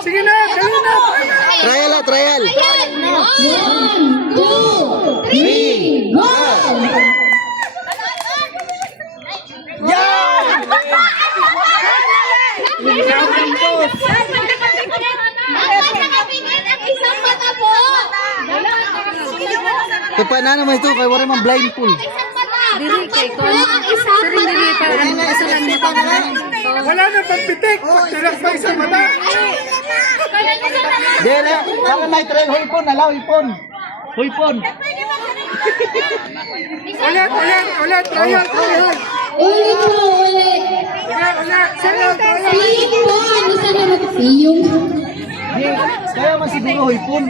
Sige na, dali na. Trial na, trial. 1, 2, 3, go! Ito pa na naman ito, kaya wala mang blind pool. Dili kay ko. Sir, dili pa isa lang dito na lang. Wala na pagpitik. Tinakbay sa mata. Dili, saka may trail, huipon, alaw, huipon. Huipon. Ulit. Trial. Ulit po, ulit. Siyong po, ano sa harap? Siyong. Kaya man siguro huipon.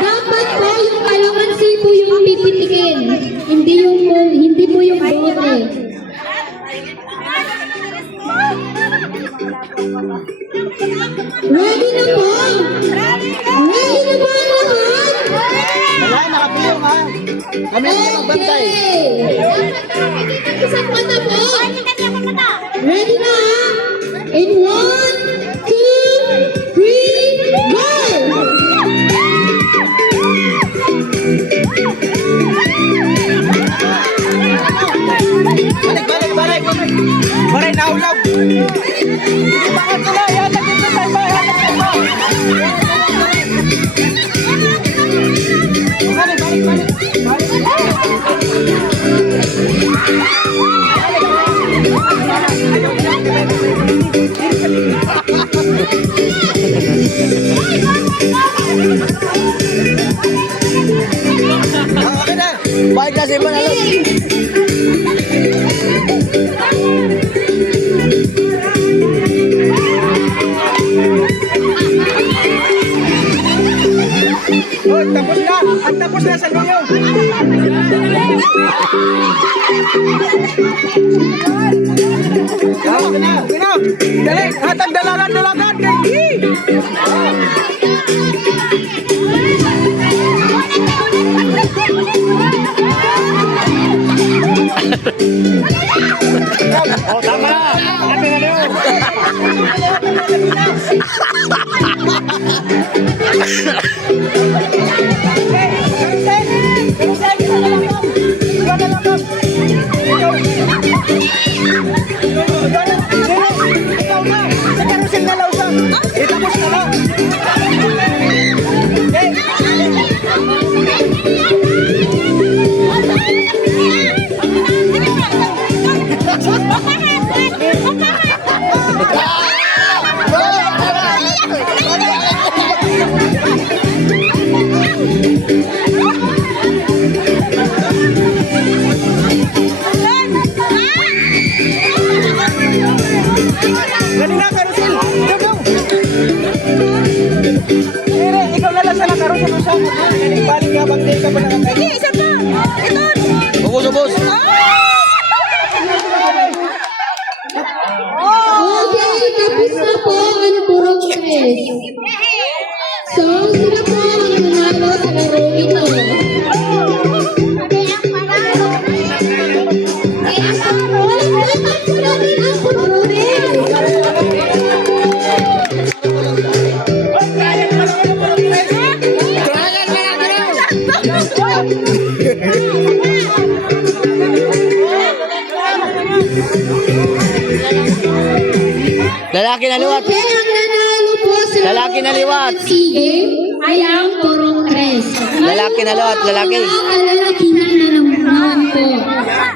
Dapat po yung kalamansi po yung pipitikin. Hindi po yung bote. Ready na po? Ready na po ang lahat? Wala, nakapiyong ha. Kami ang magbantay. Isang mata po. Ready na? In 1, 2, 3, go! Balik. Balik, naulog. Bakit sila? Yan, nagkita sa iba. Okay na. Balik na sa iba na lang. Oh, tapos na! At tapos na sa luyo! Gina! Dali! Hatag dalagan! Oh, tama na! Ate na niyo! Itapos na lang! Dali na, Carousel! Go! Ikaw na lang sa Carousel mo siya. Balik ka bang ka pa nakakay? Hindi, isa pa! Ito! Ubus! Okay, tapos na po ang purong tres. So, sila po ang nanalo sa laro ito. Lalaki na liwat! Okay, ang nanalo po sa Lalaki na liwat. Sige, ay ang purong tres. Lalaki na liwat, lalaki. Ang lalaki na naman po.